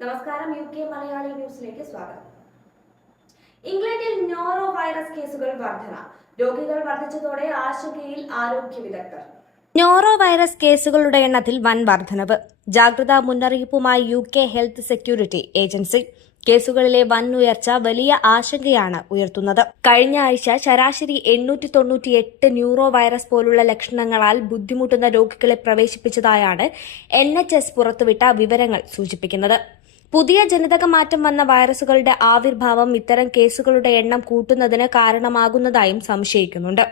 നമസ്കാരം U K Malayali ന്യൂസിലേക്ക് സ്വാഗതം. ഇംഗ്ലണ്ടിൽ നോറോ വൈറസ് കേസുകൾ വർധന. രോഗികൾ വർദ്ധിച്ചതോടെ ആശങ്കയിൽ ആരോഗ്യ വിദഗ്ധർ. നോറോ വൈറസ് കേസുകളുടെ എണ്ണത്തിൽ വൻ വർധനവ്. ജാഗ്രതാ മുന്നറിയിപ്പുമായി U K health security agency. കേസുകളിലെ വൻ ഉയർച്ച വലിയ ആശങ്കയാണ് ഉയർത്തുന്നത്. കഴിഞ്ഞ ആഴ്ച ശരാശരി എണ്ണൂറ്റി തൊണ്ണൂറ്റിയെട്ട് ന്യൂറോ വൈറസ് പോലുള്ള ലക്ഷണങ്ങളാൽ ബുദ്ധിമുട്ടുന്ന രോഗികളെ പ്രവേശിപ്പിച്ചതായാണ് എൻ എച്ച് എസ് പുറത്തുവിട്ട വിവരങ്ങൾ സൂചിപ്പിക്കുന്നത്. പുതിയ ജനിതക മാറ്റം വന്ന വൈറസുകളുടെ ആവിർഭാവം ഇത്തരം കേസുകളുടെ എണ്ണം കൂട്ടുന്നതിന് കാരണമാകുന്നതായും സംശയിക്കുന്നുണ്ട്.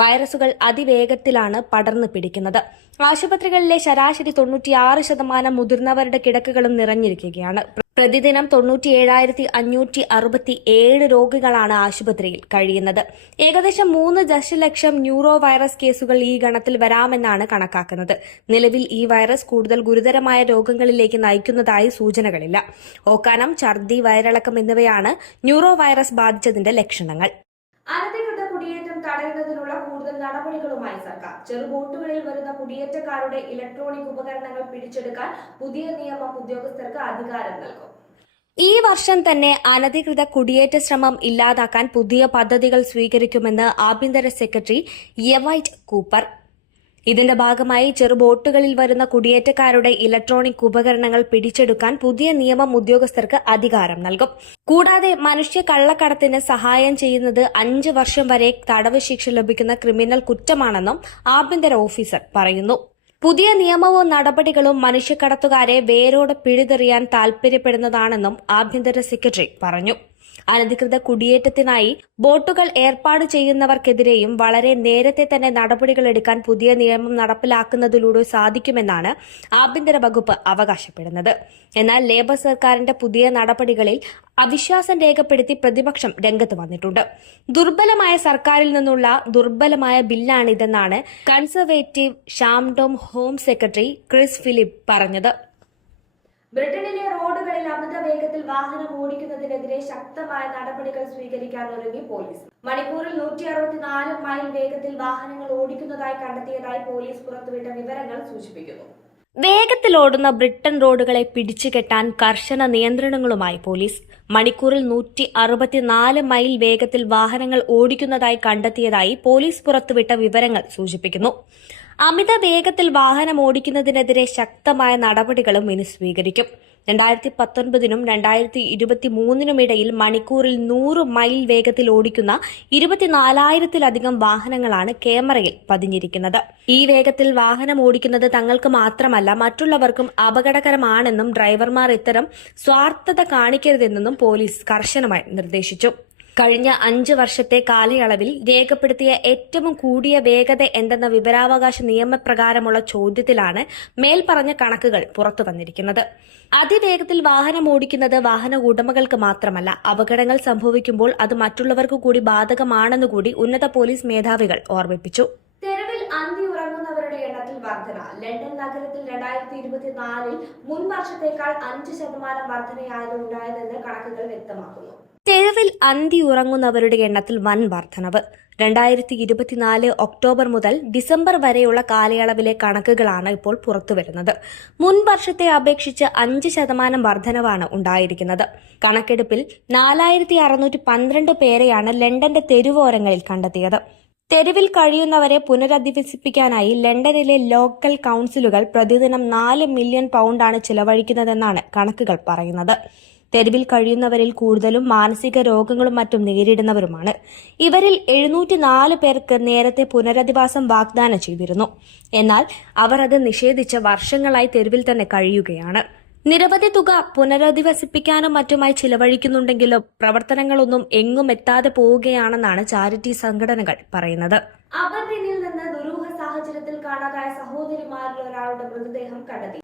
വൈറസുകൾ അതിവേഗത്തിലാണ് പടർന്നു പിടിക്കുന്നത്. ആശുപത്രികളിലെ ശരാശരി തൊണ്ണൂറ്റിയാറ് ശതമാനം മുതിർന്നവരുടെ കിടക്കുകളും നിറഞ്ഞിരിക്കുകയാണ്. പ്രതിദിനം തൊണ്ണൂറ്റിയേഴായിരത്തി അഞ്ഞൂറ്റി അറുപത്തി ഏഴ് രോഗികളാണ് ആശുപത്രിയിൽ കഴിയുന്നത്. ഏകദേശം മൂന്ന് ദശലക്ഷം ന്യൂറോ വൈറസ് കേസുകൾ ഈ ഗണത്തിൽ വരാമെന്നാണ് കണക്കാക്കുന്നത്. നിലവിൽ ഈ വൈറസ് കൂടുതൽ ഗുരുതരമായ രോഗങ്ങളിലേക്ക് നയിക്കുന്നതായി സൂചനകളില്ല. ഓക്കാനം ഛർദി വയറിളക്കം എന്നിവയാണ് ന്യൂറോ വൈറസ് ബാധിച്ചതിന്റെ ലക്ഷണങ്ങൾ. അനധികൃത കുടിയേറ്റം തടയുന്നതിനുള്ള കൂടുതൽ നടപടികളുമായി സർക്കാർ. ചെറുബോട്ടുകളിൽ വരുന്ന കുടിയേറ്റക്കാരുടെ ഇലക്ട്രോണിക് ഉപകരണങ്ങൾ പിടിച്ചെടുക്കാൻ പുതിയ നിയമം ഉദ്യോഗസ്ഥർക്ക് അധികാരം നൽകും. ഈ വർഷം തന്നെ അനധികൃത കുടിയേറ്റ ശ്രമം ഇല്ലാതാക്കാൻ പുതിയ പദ്ധതികൾ സ്വീകരിക്കുമെന്ന് ആഭ്യന്തര സെക്രട്ടറി യവൈറ്റ് കൂപ്പർ ഇതിന്റെ ഭാഗമായി ചെറുബോട്ടുകളിൽ വരുന്ന കുടിയേറ്റക്കാരുടെ ഇലക്ട്രോണിക് ഉപകരണങ്ങൾ പിടിച്ചെടുക്കാൻ പുതിയ നിയമം ഉദ്യോഗസ്ഥർക്ക് അധികാരം നൽകും. കൂടാതെ മനുഷ്യ കള്ളക്കടത്തിന് സഹായം ചെയ്യുന്നത് അഞ്ച് വർഷം വരെ തടവ് ശിക്ഷ ലഭിക്കുന്ന ക്രിമിനൽ കുറ്റമാണെന്നും ആഭ്യന്തര ഓഫീസർ പറയുന്നു. പുതിയ നിയമവും നടപടികളും മനുഷ്യക്കടത്തുകാരെ വേരോടെ പിഴുതെറിയാൻ താൽപര്യപ്പെടുന്നതാണെന്നും ആഭ്യന്തര സെക്രട്ടറി പറഞ്ഞു. അനധികൃത കുടിയേറ്റത്തിനായി ബോട്ടുകൾ ഏർപ്പാട് ചെയ്യുന്നവർക്കെതിരെയും വളരെ നേരത്തെ തന്നെ നടപടികൾ എടുക്കാൻ പുതിയ നിയമം നടപ്പിലാക്കുന്നതിലൂടെ സാധിക്കുമെന്നാണ് ആഭ്യന്തര വകുപ്പ് അവകാശപ്പെടുന്നത്. എന്നാൽ ലേബർ സർക്കാരിന്റെ പുതിയ നടപടികളിൽ അവിശ്വാസം രേഖപ്പെടുത്തി പ്രതിപക്ഷം രംഗത്ത് വന്നിട്ടുണ്ട്. ദുർബലമായ സർക്കാരിൽ നിന്നുള്ള ദുർബലമായ ബില്ലാണിതെന്നാണ് conservative shadow home secretary Chris Philip പറഞ്ഞത്. ബ്രിട്ടനിലെ റോഡുകളിൽ അമിത വേഗത്തിൽ വാഹനം ഓടിക്കുന്നതിനെതിരെ ശക്തമായ നടപടികൾ സ്വീകരിക്കാൻ ഒരുങ്ങി പോലീസ്. മണിക്കൂറിൽ നൂറ്റി അറുപത്തിനാല് മൈൽ വേഗത്തിൽ വാഹനങ്ങൾ ഓടിക്കുന്നതായി കണ്ടെത്തിയതായി പോലീസ് പുറത്തുവിട്ട വിവരങ്ങൾ സൂചിപ്പിക്കുന്നു. വേഗത്തിലോടുന്ന ബ്രിട്ടൻ റോഡുകളെ പിടിച്ചുകെട്ടാൻ കർശന നിയന്ത്രണങ്ങളുമായി പോലീസ്. മണിക്കൂറിൽ നൂറ്റി അറുപത്തിനാല് മൈൽ വേഗത്തിൽ വാഹനങ്ങൾ ഓടിക്കുന്നതായി കണ്ടെത്തിയതായി പോലീസ് പുറത്തുവിട്ട വിവരങ്ങൾ സൂചിപ്പിക്കുന്നു. അമിത വേഗത്തിൽ വാഹനം ഓടിക്കുന്നതിനെതിരെ ശക്തമായ നടപടികളും ഇനി സ്വീകരിക്കും. രണ്ടായിരത്തി പത്തൊൻപതിനും രണ്ടായിരത്തി ഇരുപത്തി മൂന്നിനും ഇടയിൽ മണിക്കൂറിൽ നൂറ് മൈൽ വേഗത്തിൽ ഓടിക്കുന്ന ഇരുപത്തിനാലായിരത്തിലധികം വാഹനങ്ങളാണ് ക്യാമറയിൽ പതിഞ്ഞിരിക്കുന്നത്. ഈ വേഗത്തിൽ വാഹനം ഓടിക്കുന്നത് തങ്ങൾക്ക് മാത്രമല്ല മറ്റുള്ളവർക്കും അപകടകരമാണെന്നും ഡ്രൈവർമാർ ഇത്തരം സ്വാർത്ഥത കാണിക്കരുതെന്നും പോലീസ് കർശനമായി നിർദ്ദേശിച്ചു. കഴിഞ്ഞ അഞ്ച് വർഷത്തെ കാലയളവിൽ രേഖപ്പെടുത്തിയ ഏറ്റവും കൂടിയ വേഗത എന്തെന്ന വിവരാവകാശ നിയമപ്രകാരമുള്ള ചോദ്യത്തിലാണ് മേൽപ്പറഞ്ഞ കണക്കുകൾ പുറത്തു വന്നിരിക്കുന്നത്. അതിവേഗത്തിൽ വാഹനം ഓടിക്കുന്നത് വാഹന ഉടമകൾക്ക് മാത്രമല്ല അപകടങ്ങൾ സംഭവിക്കുമ്പോൾ അത് മറ്റുള്ളവർക്ക് കൂടി ബാധകമാണെന്നുകൂടി ഉന്നത പോലീസ് മേധാവികൾ ഓർമ്മിപ്പിച്ചു. തെരുവിൽ അന്തി ഉറങ്ങുന്നവരുടെ എണ്ണത്തിൽ വർധന. ലണ്ടൻ നഗരത്തിൽ രണ്ടായിരത്തി ഇരുപത്തിനാലിൽ മുൻ വർഷത്തേക്കാൾ അഞ്ച് ശതമാനം വർധനയായത് ഉണ്ടായതെന്ന് കണക്കുകൾ വ്യക്തമാക്കുന്നു. തെരുവിൽ അന്തി ഉറങ്ങുന്നവരുടെ എണ്ണത്തിൽ വൻ വർധനവ്. രണ്ടായിരത്തി ഇരുപത്തിനാല് ഒക്ടോബർ മുതൽ ഡിസംബർ വരെയുള്ള കാലയളവിലെ കണക്കുകളാണ് ഇപ്പോൾ പുറത്തുവരുന്നത്. മുൻ വർഷത്തെ അപേക്ഷിച്ച് അഞ്ച് ശതമാനം വർധനവാണ് ഉണ്ടായിരിക്കുന്നത്. കണക്കെടുപ്പിൽ നാലായിരത്തി അറുന്നൂറ്റി പന്ത്രണ്ട് പേരെയാണ് ലണ്ടന്റെ തെരുവോരങ്ങളിൽ കണ്ടെത്തിയത്. തെരുവിൽ കഴിയുന്നവരെ പുനരധിവസിപ്പിക്കാനായി ലണ്ടനിലെ ലോക്കൽ കൌൺസിലുകൾ പ്രതിദിനം നാല് മില്യൺ പൗണ്ടാണ് ചിലവഴിക്കുന്നതെന്നാണ് കണക്കുകൾ പറയുന്നത്. തെരുവിൽ കഴിയുന്നവരിൽ കൂടുതലും മാനസിക രോഗങ്ങളും മറ്റും നേരിടുന്നവരുമാണ്. ഇവരിൽ എഴുന്നൂറ്റി നാല് പേർക്ക് നേരത്തെ പുനരധിവാസം വാഗ്ദാനം ചെയ്തിരുന്നു. എന്നാൽ അവർ അത് നിഷേധിച്ച് വർഷങ്ങളായി തെരുവിൽ തന്നെ കഴിയുകയാണ്. നിരവധി തുക പുനരധിവസിപ്പിക്കാനും മറ്റുമായി ചിലവഴിക്കുന്നുണ്ടെങ്കിലും പ്രവർത്തനങ്ങളൊന്നും എങ്ങും എത്താതെ പോവുകയാണെന്നാണ് ചാരിറ്റി സംഘടനകൾ പറയുന്നത്. അബർദിനിൽ നിന്ന് ദുരൂഹ സാഹചര്യത്തിൽ കാണാതായ സഹോദരിമാരിൽ ഒരാളുടെ മൃതദേഹം കണ്ടെത്തി.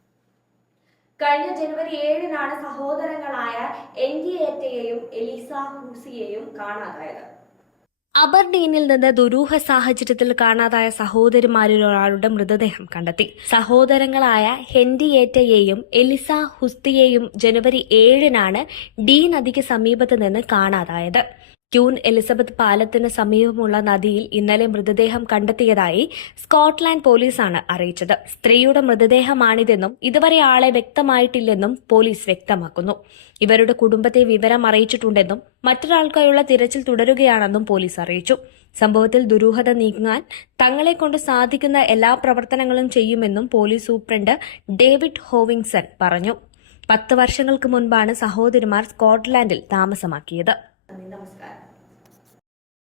കഴിഞ്ഞ ജനുവരി ഏഴിനാണ് സഹോദരങ്ങളായ എൻഡിയേറ്റയെയും എലിസ ഹൂസിയെയും കാണാതായത് അബർഡീനിൽ നിന്ന് ദുരൂഹ സാഹചര്യത്തിൽ കാണാതായ സഹോദരിമാരിൽ ഒരാളുടെ മൃതദേഹം കണ്ടെത്തി. സഹോദരങ്ങളായ ഹെൻഡിയേറ്റയെയും എലിസ ഹുസ്തിയെയും ജനുവരി ഏഴിനാണ് ഡീ നദിക്ക് സമീപത്ത് നിന്ന് കാണാതായത്. ക്യൂൻ എലിസബത്ത് പാലത്തിന് സമീപമുള്ള നദിയിൽ ഇന്നലെ മൃതദേഹം കണ്ടെത്തിയതായി സ്കോട്ട്ലാൻഡ് പോലീസാണ് അറിയിച്ചത്. സ്ത്രീയുടെ മൃതദേഹമാണിതെന്നും ഇതുവരെ ആളെ വ്യക്തമായിട്ടില്ലെന്നും പോലീസ് വ്യക്തമാക്കുന്നു. ഇവരുടെ കുടുംബത്തെ വിവരം അറിയിച്ചിട്ടുണ്ടെന്നും മറ്റൊരാൾക്കായുള്ള തിരച്ചിൽ തുടരുകയാണെന്നും പോലീസ് അറിയിച്ചു. സംഭവത്തിൽ ദുരൂഹത നീങ്ങാൻ തങ്ങളെ കൊണ്ട് സാധിക്കുന്ന എല്ലാ പ്രവർത്തനങ്ങളും ചെയ്യുമെന്നും പോലീസ് സൂപ്രണ്ട് ഡേവിഡ് ഹോവിങ്സൺ പറഞ്ഞു. പത്ത് വർഷങ്ങൾക്ക് മുൻപാണ് സഹോദരിമാർ സ്കോട്ട്ലാൻഡിൽ താമസമാക്കിയത്. também dá uma.